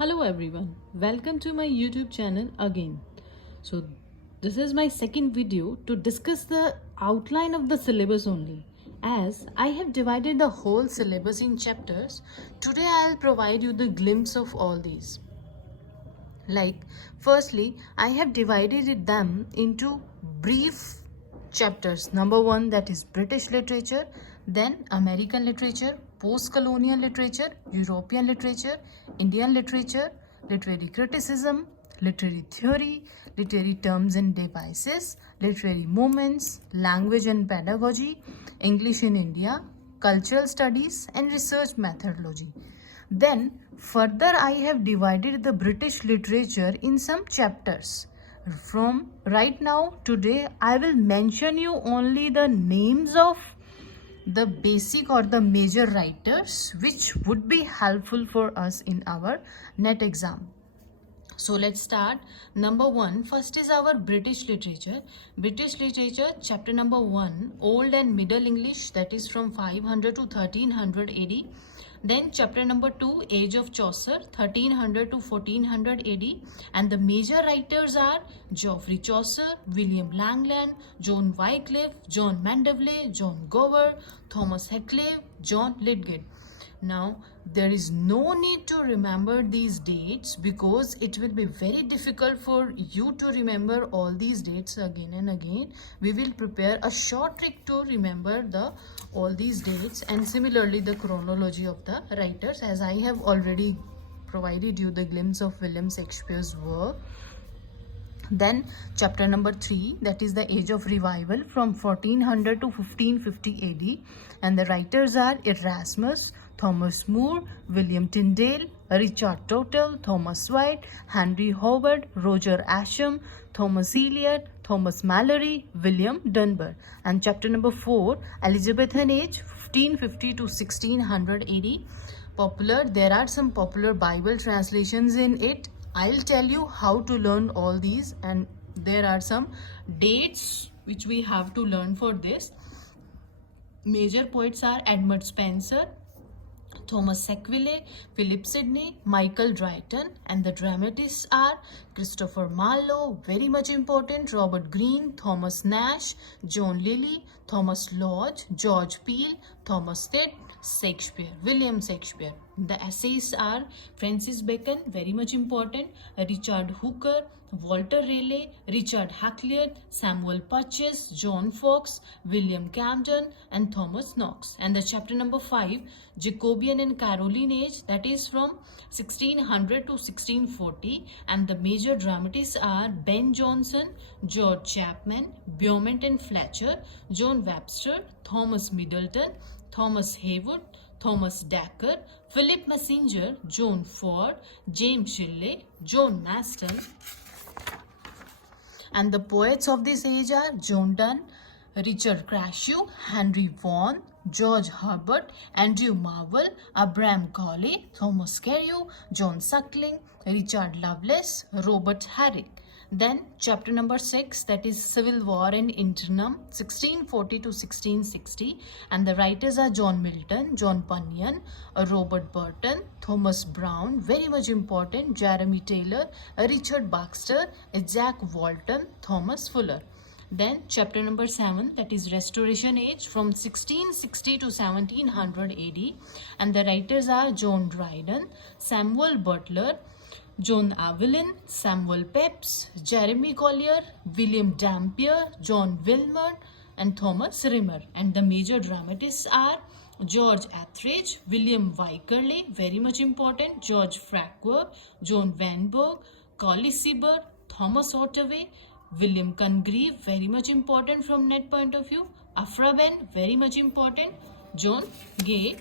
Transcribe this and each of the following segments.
Hello everyone, welcome to my YouTube channel again. So this is my second video to discuss the outline of the syllabus only. As I have divided the whole syllabus in chapters, today I'll provide you the glimpse of all these. Like firstly, I have divided them into brief chapters. Number one, that is British literature, then American literature, post-colonial literature, European literature, Indian literature, literary criticism, literary theory, literary terms and devices, literary movements, language and pedagogy, English in India, cultural studies and research methodology. Then further I have divided the British literature in some chapters. From right now today I will mention you only the names of the basic or the major writers which would be helpful for us in our NET exam. So let's start. Number one, first is our British literature. British literature, chapter number 1, Old and Middle English, that is from 500 to 1300 AD. Then chapter number 2, Age of Chaucer, 1300 to 1400 AD. And the major writers are Geoffrey Chaucer, William Langland, John Wycliffe, John Mandeville, John Gower, Thomas Heathcliff, John Lydgate. Now, there is no need to remember these dates because it will be very difficult for you to remember all these dates again and again. We will prepare a short trick to remember all these dates, and similarly the chronology of the writers, as I have already provided you the glimpse of William Shakespeare's work. Then chapter number 3, that is the Age of Revival from 1400 to 1550 AD, and the writers are Erasmus, Thomas More, William Tyndale, Richard Total, Thomas White, Henry Howard, Roger Ascham, Thomas Eliot, Thomas Mallory, William Dunbar. And chapter number 4, Elizabethan Age, 1550 to 1600 AD. Popular, there are some popular Bible translations in it. I'll tell you how to learn all these, and there are some dates which we have to learn for this. Major poets are Edmund Spenser, Thomas Sackville, Philip Sidney, Michael Drayton, and the dramatists are Christopher Marlowe, very much important, Robert Greene, Thomas Nash, John Lilly, Thomas Lodge, George Peele, Thomas Pitt, Shakespeare, William Shakespeare. The essayists are Francis Bacon, very much important, Richard Hooker, Walter Raleigh, Richard Hakluyt, Samuel Purchas, John Fox, William Camden, and Thomas Knox. And the chapter number 5, Jacobean and Caroline Age, that is from 1600 to 1640, and the major dramatists are Ben Jonson, George Chapman, Beaumont and Fletcher, John Webster, Thomas Middleton, Thomas Heywood, Thomas Dacre, Philip Messenger, John Ford, James Shirley, John Maston. And the poets of this age are John Donne, Richard Crashew, Henry Vaughan, George Herbert, Andrew Marvell, Abraham Cowley, Thomas Carew, John Suckling, Richard Lovelace, Robert Herrick. Then chapter number 6, that is Civil War and Interim, 1640 to 1660, and the writers are John Milton, John Bunyan, Robert Burton, Thomas Brown, very much important, Jeremy Taylor, Richard Baxter, Isaac Walton, Thomas Fuller. Then chapter number 7, that is Restoration Age from 1660 to 1700 AD, and the writers are John Dryden, Samuel Butler, John Evelyn, Samuel Pepys, Jeremy Collier, William Dampier, John Wilmot, and Thomas Rimmer. And the major dramatists are George Etheridge, William Wycherley, very much important, George Farquhar, John Vanbrugh, Colley Cibber, Thomas Ottaway, William Congreve, very much important from NET point of view, Aphra Behn, very much important, John Gay.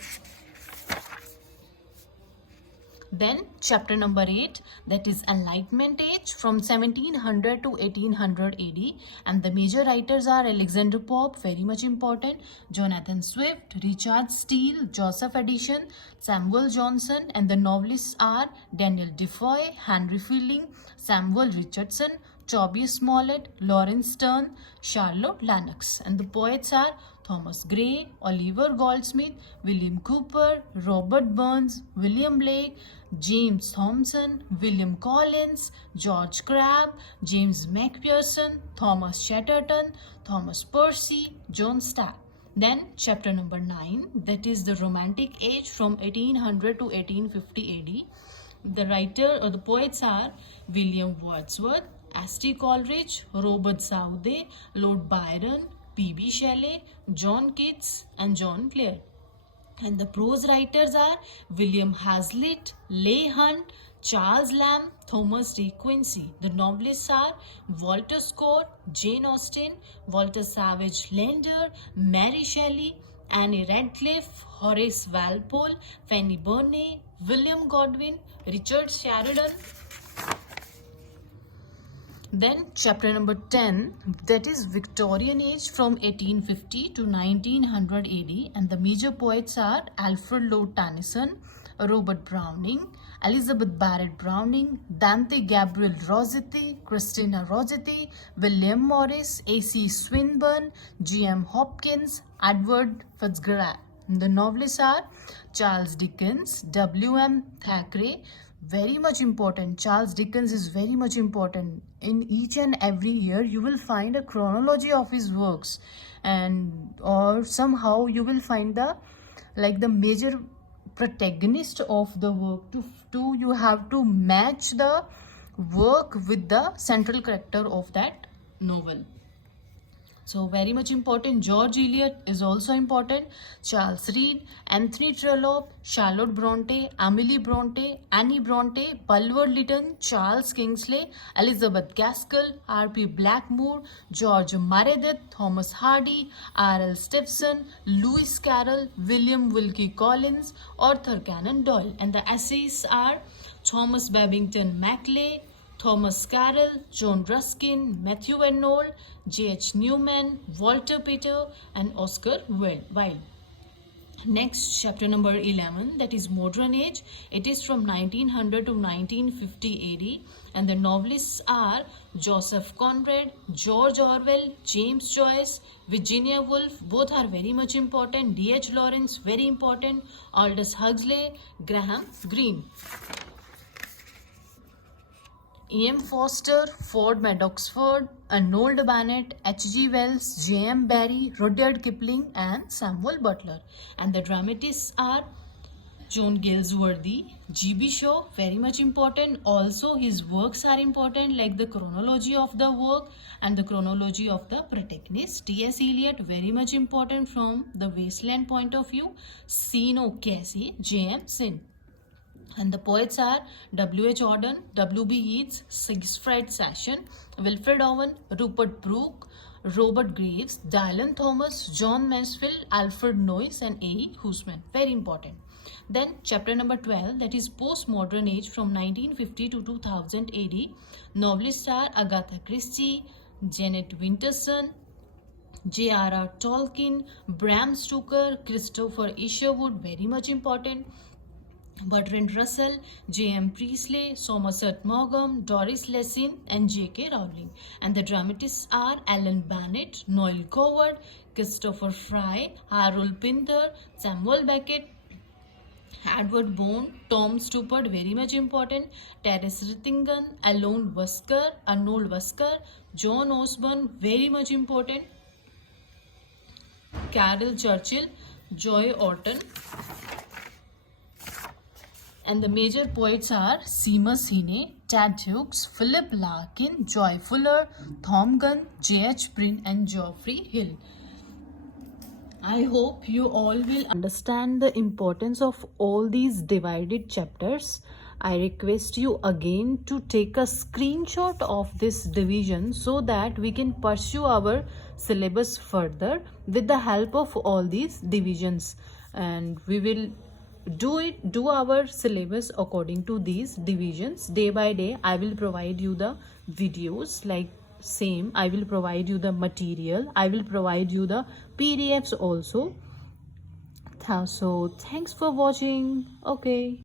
Then chapter number 8, that is Enlightenment Age from 1700 to 1800 AD, and the major writers are Alexander Pope, very much important, Jonathan Swift, Richard Steele, Joseph Addison, Samuel Johnson, and the novelists are Daniel Defoe, Henry Fielding, Samuel Richardson, Tobias Smollett, Lawrence Sterne, Charlotte Lennox, and the poets are Thomas Gray, Oliver Goldsmith, William Cooper, Robert Burns, William Blake, James Thomson, William Collins, George Crabbe, James McPherson, Thomas Chatterton, Thomas Percy, John Stack. Then chapter number 9, that is the Romantic Age from 1800 to 1850 AD. The writer or the poets are William Wordsworth, Ashley Coleridge, Robert Southey, Lord Byron, P.B. Shelley, John Keats, and John Clare. And the prose writers are William Hazlitt, Leigh Hunt, Charles Lamb, Thomas De Quincey. The novelists are Walter Scott, Jane Austen, Walter Savage Landor, Mary Shelley, Annie Radcliffe, Horace Walpole, Fanny Burney, William Godwin, Richard Sheridan. Then chapter number 10, that is Victorian Age from 1850 to 1900 AD, and the major poets are Alfred Lord Tennyson, Robert Browning, Elizabeth Barrett Browning, Dante Gabriel Rossetti, Christina Rossetti, William Morris, A.C. Swinburne, G.M. Hopkins, Edward Fitzgerald. The novelists are Charles Dickens, W.M. Thackeray. Very much important. Charles Dickens is very much important. In each and every year you will find a chronology of his works, and or somehow you will find the major protagonist of the work. To you have to match the work with the central character of that novel. So very much important. George Eliot is also important. Charles Reed, Anthony Trollope, Charlotte Bronte, Emily Bronte, Annie Bronte, Bulwer Lytton, Charles Kingsley, Elizabeth Gaskell, R.P. Blackmore, George Meredith, Thomas Hardy, R.L. Stevenson, Lewis Carroll, William Wilkie Collins, Arthur Conan Doyle. And the essays are Thomas Babington Macaulay, Thomas Carroll, John Ruskin, Matthew Arnold, J.H. Newman, Walter Peter, and Oscar Wilde. Next, chapter number 11, that is Modern Age. It is from 1900 to 1950 AD, and the novelists are Joseph Conrad, George Orwell, James Joyce, Virginia Woolf. Both are very much important. D.H. Lawrence, very important. Aldous Huxley, Graham Greene. E.M. Forster, Ford Madox-Ford, Arnold Bennett, H.G. Wells, J.M. Barrie, Rudyard Kipling, and Samuel Butler. And the dramatists are John Galsworthy, G.B. Shaw, very much important. Also his works are important, like the chronology of the work and the chronology of the protagonist. T.S. Eliot, very much important from the wasteland point of view. Scene O'Casey, J.M. Sin. And the poets are W.H. Auden, W.B. Yeats, Siegfried Sassoon, Wilfred Owen, Rupert Brooke, Robert Graves, Dylan Thomas, John Mansfield, Alfred Noyes, and A.E. Housman. Very important. Then chapter number 12, that is Postmodern Age from 1950 to 2000 AD. Novelists are Agatha Christie, Janet Winterson, J.R.R. Tolkien, Bram Stoker, Christopher Isherwood, very much important. Bertrand Russell, J.M. Priestley, Somerset Maugham, Doris Lessing, and J.K. Rowling. And the dramatists are Alan Bennett, Noel Coward, Christopher Fry, Harold Pinter, Samuel Beckett, Edward Bone, Tom Stoppard, very much important, Terence Rattigan, Alon Wesker, Arnold Wesker, John Osborne, very much important, Carol Churchill, Joy Orton. And the major poets are Seamus Heaney, Ted Hughes, Philip Larkin, Joy Fuller, Tom Gunn, J.H. Prynne, and Geoffrey Hill. I hope you all will understand the importance of all these divided chapters. I request you again to take a screenshot of this division so that we can pursue our syllabus further with the help of all these divisions, and we will do our syllabus according to these divisions. Day by day I will provide you the videos, like same I will provide you the material, I will provide you the PDFs also. So thanks for watching. Okay.